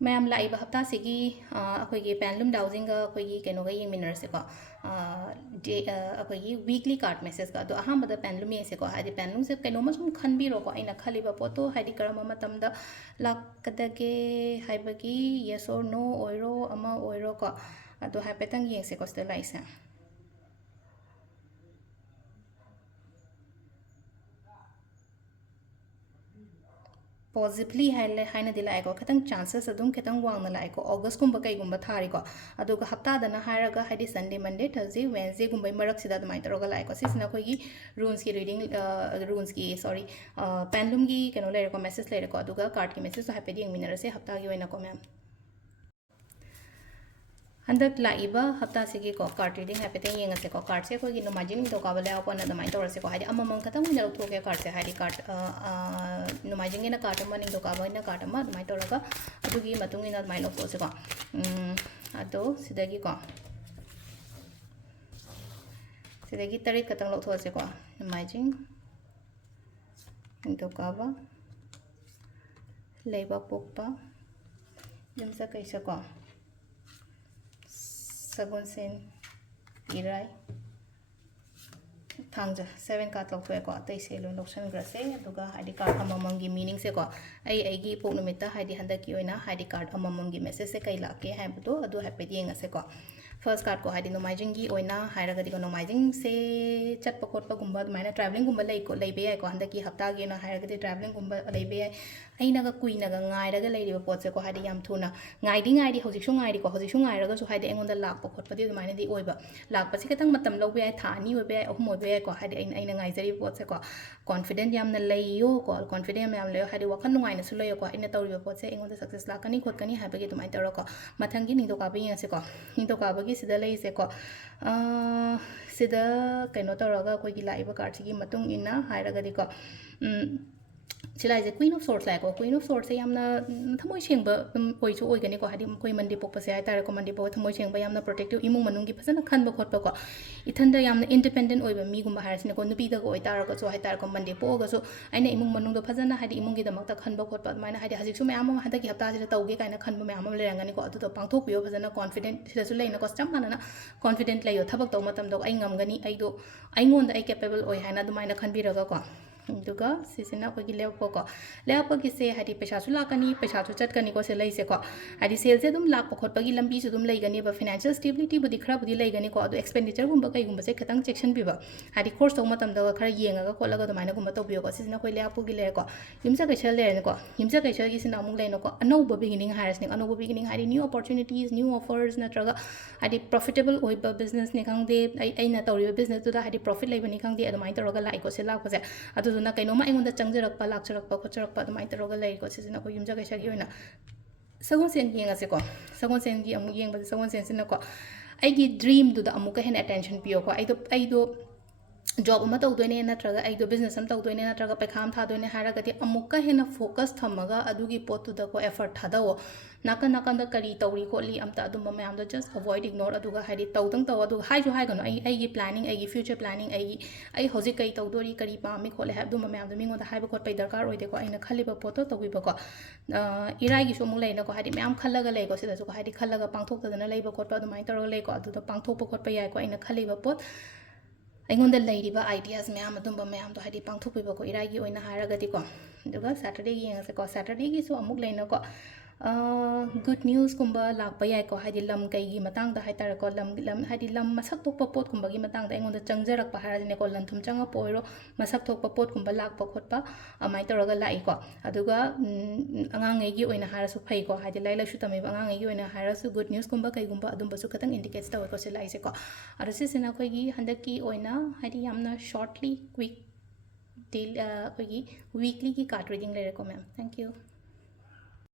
ma'am live हफ्ता से अखोगी पैनलूम डाउजिंग अखोगी कनोगा येमिनरसेको डे अखोगी वीकली कार्ड मेसेज का अहमद पैनलूम येसेको हादि पैनलूम से कनोमा सुम खनबिरोको अइना खलिबा पोतो हादि करम मतमदा लाकदगे हाइबगी यस और नो ओइरो अमा ओइरो को अदो हाइपेतंग येसेको स्टे लाइसे पॉजिटिवली है दिलाएको खतंग चांसेस अदुम खतंग वांगना लाएको अगस्त गुंबा कईगुंबा थारिको अदुगा हप्तादना हायरगा हाइदि संडे मंडे थर्सडे वेडनेसडे गुंबा मरक्सिदा अदुमाय तरोगा लाएको सिसना कोई रूल्स की रीडिंग रूल्स की सॉरी पेंडुलम की कनो लेरेको मेसेज लेरेको अदुगा कार्ड की मेसेज हाइपेदी यंगमिनरसे हप्ता की ओइना को मैम हंदक लाइबा हप्ता से को कार्ड रीडिंग हाइपेते येंगसे को कार्ड से कोई नोमाजिंग तो काबल लाओ को नदमाय तोरसे को हादि अममम खतम विना लौथोके कार्ड से हादि कार्ड नोमाजिंग ना कार्ड अमा निंग तो काबल ना कार्ड अमा अदमाय तोरगा अदुगी मतुंग इना अदमाय लौथोसे को अदो सिदगी को सिदगी तरीक खतंग लौथोसे को नोमाजिंग निंग तो काबा लेबा पोकपा यमसा कैसे को सगुन सेन इराय थांजा 7 कार्ड लौथोएको अतै से लोन लौसनग्रसे अदुगा हाइडी कार्ड अममंगी मीनिंग से को आई पोनुमिता हाइडी हंदकी ओइना हाइडी कार्ड अममंगी मैसेज से कई लाके हाइबदो अदु हाइपेदी येंगसे को फर्स्ट कार्ड को हाइडी नोमाइजिंग की ओइना हाइरगदी को नोमाइजिंग से चटप खोटप गुंबा दुमाइना ट्रैवलिंग गुंबा लेको लेबे याय को हंदकी हफ्ता गी ना हाइरगदी ट्रैवलिंग गुंबा लेबे याय अइनागा कुइनागा गाइरगा लेरिबा पोतसे को हाइडी याम थुना गाइडी हौजिकसु गाइरी को हौजिकसु गाइरगा सु हाइडी एंगोंदा लाकप खोटपदि दुमाइना दी ओइबा लाकपसि खतंग मतम लौबे याय था नि ओइबे याय अहुम ओइबे याय को हाइडी अइना गाइजरी पोतसे को कॉन्फिडेंट यामना लेयो को कॉन्फिडेंट याम लेयो हाइडी वखन नुगाइना सु लेयो को अइना तौरिबा पोतसे एंगोंदा सक्सेस लाकनी खोटकनी हाइबगी दुमाइ तौरो को मथंगी निंदो काबे येंगसे को निंदो काबगी सिदा लेइसे को सिदा कइनो तौरगा कोइगी लाइबा कार्ड सिगी मतुंग इना हाइरगदी को सिलाइजे क्वीन ऑफ सोर्ट्स लाइको क्वीन ऑफ सोर्ट्स से यामना थमोय सेंबा ओइसु ओइगनी को हादि कोइ मंडी पोकपसे हाय तारे को मंडी पोक थमोय सेंबा यामना प्रोटेक्टिव इमुंग मनुंगी फसना खनबा खोटपा को इथंदा यामना इंडिपेंडेंट ओइबा मी गुंबा हारसिने को नुपीदा को ओइ तारा को सो हाय तारे को मंडी पोगा सो आइना इमुंग मनुंग फसना हादि इमुंग गी दमकता खनबा खोटपा माइना हादि हजिकसु मयाम हदकी हप्ता से तौगे काइना खनबा मयाम लेरंगनी को अदुदो पांगथोक पियो फसना कॉन्फिडेंट सिदासु लेना को चम मानना कॉन्फिडेंट लेयो थबक तौ मतम दो आई ngमगनी आइदो आइंगोंदा आई कैपेबल ओइ हाइना दुमाइना खनबिरगा को दुगा सिसिना कोगी लेपो से हादि पैसासु लाकनी पैसासु चटकनी को से लैसे को हादि सेल से दुम लाक खोटपगी लंबी सु दुम लेगनी बा फाइनेंशियल स्टेबिलिटी बुदि खरा बुदि लेगनी को अदु एक्सपेंडिचर गुंबा कईगुंबा से खतंग चेक्शन बिबा हादि कोर्स तौ मतम द खरा येंगागा कोलागा दुमाइना गुंबा तो बियो को सिसिना कोइ लेपोगी ले को युमसा कैसल ले को युमसा कैसल gi सिना अमुक लेनो को अनौबा बिगिनिंग हारसने अनौबा बिगिनिंग हादि न्यू अपॉर्चुनिटीज न्यू ऑफर्स नत्रगा हादि प्रॉफिटेबल ओइबा बिजनेस ने खंगदे आइना तौरिबा बिजनेस तुदा हादि प्रॉफिट लेबनी खंगदे अदुमाइ तौरगा लाइको से लाकपसे अदुना कइनोमा अइंगोंदा चंगजरक्पा लाकचरक्पा खोचरक्पा अदुमाइ तौरगा लैको सिसिना को युमजा कैसगी ओइना सगोन सेन येंगसे को सगोन सेन gi अमुक येंगबा सगोन सेन सिना को आइगी ड्रीम दुदा अमुक हेन अटेंशन पियो को आइदो जॉब अमा तौदोइने नत्रगा आइदो बिजनेस अम तौदोइने नत्रगा पैखाम थादोइने हारगति अमुक हेन फोकस थमगा अदुगी पोतुदा को एफर्ट थादाओ नाकन नाकन करी तौरी खोली अमता अदुम मयाम दो जस्ट अवॉइड इग्नोर अदुगा हाइदि तौदंग तौ अदुगा हाइजु हाइगनो आई प्लानिंग आई फ्यूचर प्लानिंग आई हौजिक कई तौदोरी करी पामी खोले है अदुम मयाम दो मिंगोदा हाइबा खोटपै दरकार ओइदेको आइना खलिबा पोतो तौबिबको इराइगी सो मुक लेनो को हाइदि मयाम खल्लगा लेको सिदासु को हाइदि खल्लगा पांगथोक्तदना लेबा खोटपा अदुमाइ तौरगा लेको अदुदा पांगथोकपा खोटपा याइको आइना खलिबा पोत अइंगोंदा लेरिबा आइडियाज मैम अदुंबा मैम तो हाइदि पांगथोकपिबा को इराइगी ओइना हारगदि को दुगा सैटरडे येंगसे को सैटरडे की सो अमुक लेनो को गुड न्यूज़ कुंबा लाप याय को हाइदि लम कईगी मतंग दा हाइतार को लम हाइदि लम मसक तोप पोत कुंबा की मतंग दा अइंगोंदा चंगजरक हारने को लंथुम चंगा पोइरो मसक तोप पोत कुंबा लाप खोटपा अमाइ तौरगा लाई को अदुगा अंगांगेगी ओइना हारसु फै को हाइदि लाई लसु तमेबा अंगांगेगी ओइना हारसु गुड न्यूज़ कुंबा कईगुंबा अदुंबसु खतंग इंडिकेट्स तव को से लाइसे को अरु सिसिना कोइगी हंदकी ओइना हाइदि यामना शॉर्टली क्विक डील कोइगी वीकली की कार्ड रीडिंग ले रेको मैम थैंक यू